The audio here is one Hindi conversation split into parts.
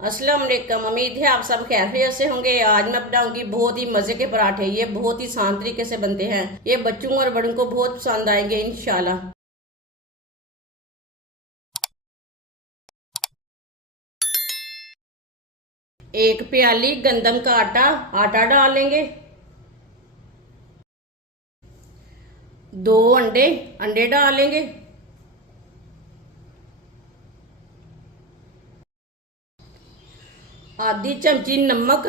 अस्सलाम वालेकुम। उम्मीद है आप सब खैरियत से होंगे। आज मैं बनाऊंगी बहुत ही मजे के पराठे। ये बहुत ही आसान तरीके से बनते हैं। ये बच्चों और बड़ों को बहुत पसंद आएंगे इंशाल्लाह। एक प्याली गंदम का आटा डाल लेंगे। 2 अंडे डाल लेंगे। आधी चमची नमक,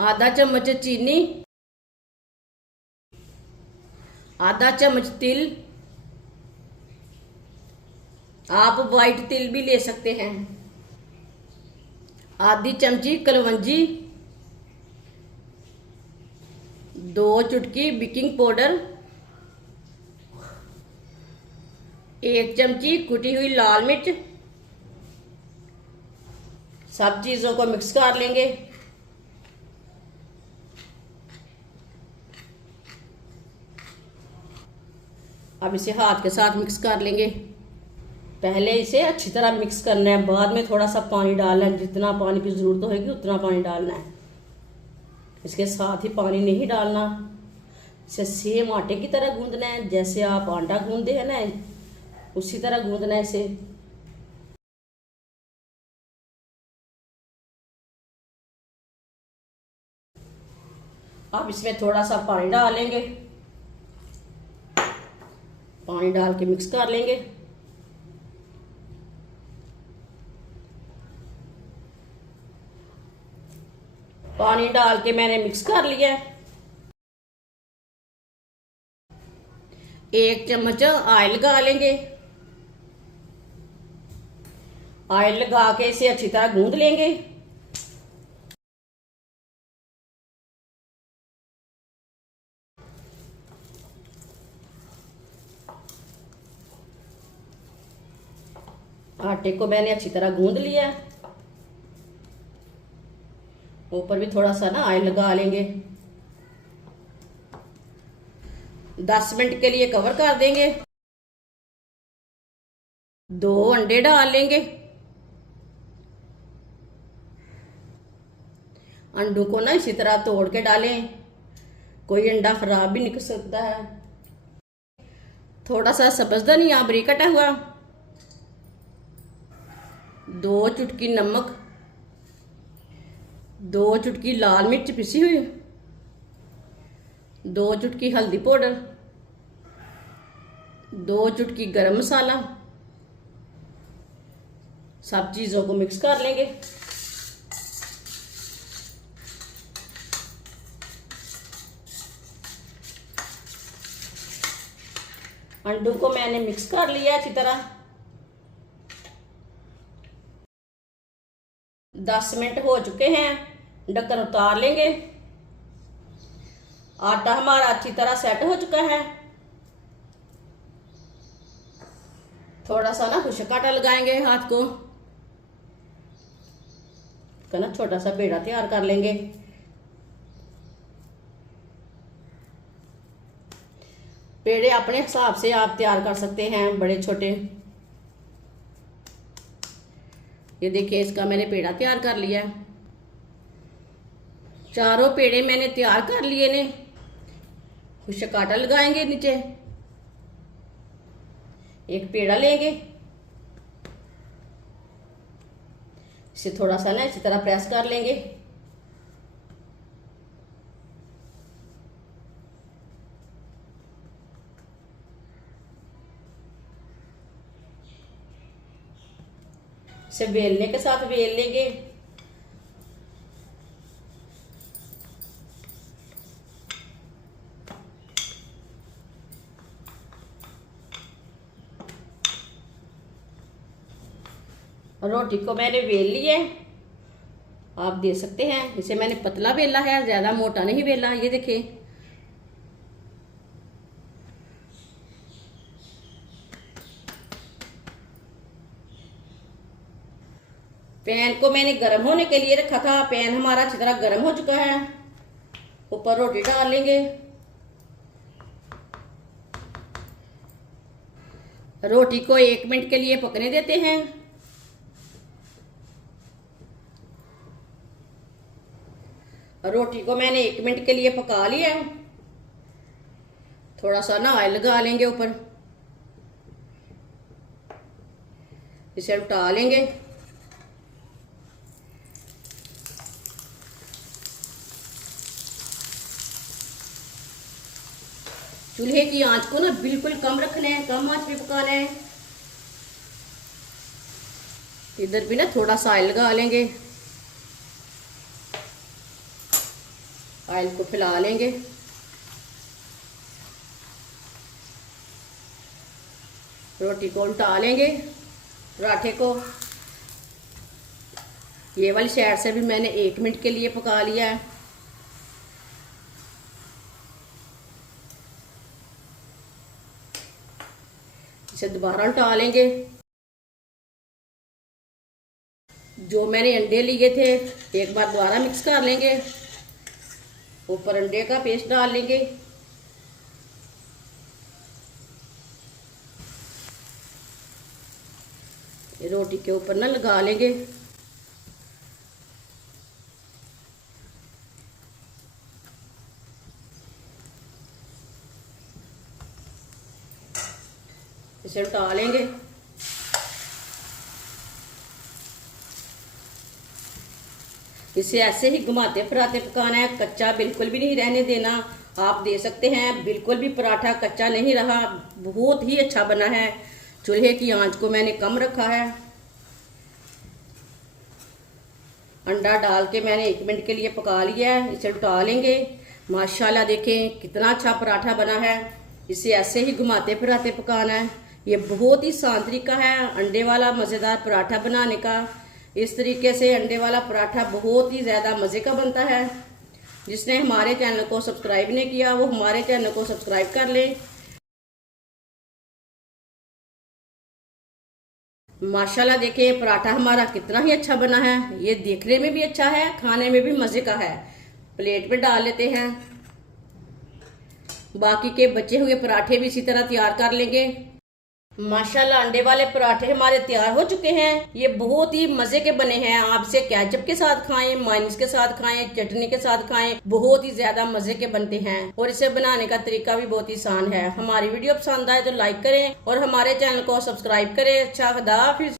आधा चम्मच चीनी, आधा चम्मच तिल। आप वाइट तिल भी ले सकते हैं। आधी चमची कलवंजी, 2 चुटकी बेकिंग पाउडर, 1 चमची कुटी हुई लाल मिर्च। सब चीजों को मिक्स कर लेंगे। अब इसे हाथ के साथ मिक्स कर लेंगे। पहले इसे अच्छी तरह मिक्स करना है, बाद में थोड़ा सा पानी डालना है। जितना पानी की जरूरत होगी उतना पानी डालना है। इसके साथ ही पानी नहीं डालना। इसे सेम आटे की तरह गूंदना है, जैसे आप आटा गूंदते हैं ना, उसी तरह गूंदना है इसे। अब इसमें थोड़ा सा पानी डालेंगे। पानी डाल के मिक्स कर लेंगे। पानी डाल के मैंने मिक्स कर लिया है। 1 चम्मच ऑयल लगा लेंगे। ऑयल लगा के इसे अच्छी तरह गूंद लेंगे। आटे को मैंने अच्छी तरह गूंद लिया है। ऊपर भी थोड़ा सा ना ऑयल लगा लेंगे। 10 मिनट के लिए कवर कर देंगे। 2 अंडे डाल लेंगे। अंडों को ना इसी तरह तोड़ के डालें, कोई अंडा खराब भी निकल सकता है। थोड़ा सा सब्ज धनिया बारीक कटा हुआ, 2 चुटकी नमक, 2 चुटकी लाल मिर्च पिसी हुई, 2 चुटकी हल्दी पाउडर, 2 चुटकी गरम मसाला। सब चीजों को मिक्स कर लेंगे। अंडों को मैंने मिक्स कर लिया अच्छी तरह। 10 मिनट हो चुके हैं। ढक्कन उतार लेंगे। आटा हमारा अच्छी तरह सेट हो चुका है। थोड़ा सा ना खुशक आटा लगाएंगे हाथ को, ना छोटा सा पेड़ा तैयार कर लेंगे। पेड़े अपने हिसाब से आप तैयार कर सकते हैं, बड़े छोटे। ये देखिए, इसका मैंने पेड़ा तैयार कर लिया है। चारों पेड़े मैंने तैयार कर लिए ने। खुशक आटा लगाएंगे नीचे। एक पेड़ा लेंगे, इसे थोड़ा सा ना इसी तरह प्रेस कर लेंगे। इसे बेलने के साथ बेल लेंगे। रोटी को मैंने बेल लिया है, आप देख सकते हैं। इसे मैंने पतला बेला है, ज्यादा मोटा नहीं बेला। ये देखिए, पैन को मैंने गर्म होने के लिए रखा था। पैन हमारा अच्छी तरह गर्म हो चुका है। ऊपर रोटी डाल लेंगे। रोटी को 1 मिनट के लिए पकने देते हैं। रोटी को मैंने 1 मिनट के लिए पका लिया है। थोड़ा सा ना ऑयल लगा लेंगे ऊपर, इसे उल्टा लेंगे। चूल्हे की आंच को ना बिल्कुल कम रखना है, कम आंच पे पकाना है। इधर भी ना थोड़ा सा ऑयल लगा लेंगे, ऑयल को फैला लेंगे। रोटी को उल्टा लेंगे, पराठे को। ये वाली साइड से भी मैंने 1 मिनट के लिए पका लिया है। इसे दोबारा उल्टा लेंगे। जो मैंने अंडे लिए थे एक बार दोबारा मिक्स कर लेंगे। ऊपर अंडे का पेस्ट डाल लेंगे। रोटी के ऊपर ना लगा लेंगे। इसे उल्टा लेंगे। इसे ऐसे ही घुमाते फिराते पकाना है, कच्चा बिल्कुल भी नहीं रहने देना। आप दे सकते हैं, बिल्कुल भी पराठा कच्चा नहीं रहा, बहुत ही अच्छा बना है। चूल्हे की आंच को मैंने कम रखा है। अंडा डाल के मैंने 1 मिनट के लिए पका लिया है। इसे उल्टा लेंगे। माशाल्लाह देखें कितना अच्छा पराठा बना है। इसे ऐसे ही घुमाते फिराते पकाना है। ये बहुत ही आसान तरीका है अंडे वाला मज़ेदार पराठा बनाने का। इस तरीके से अंडे वाला पराठा बहुत ही ज़्यादा मज़े का बनता है। जिसने हमारे चैनल को सब्सक्राइब नहीं किया वो हमारे चैनल को सब्सक्राइब कर ले। माशाल्लाह देखिए पराठा हमारा कितना ही अच्छा बना है। ये देखने में भी अच्छा है, खाने में भी मज़े का है। प्लेट पे डाल लेते हैं। बाकी के बचे हुए पराठे भी इसी तरह तैयार कर लेंगे। माशाल्लाह अंडे वाले पराठे हमारे तैयार हो चुके हैं। ये बहुत ही मजे के बने हैं। आप इसे केचप के साथ खाएं, मायोनीज के साथ खाएं, चटनी के साथ खाएं, बहुत ही ज्यादा मजे के बनते हैं। और इसे बनाने का तरीका भी बहुत ही आसान है। हमारी वीडियो पसंद आए तो लाइक करें और हमारे चैनल को सब्सक्राइब करें। अच्छा, खुदा हाफिज।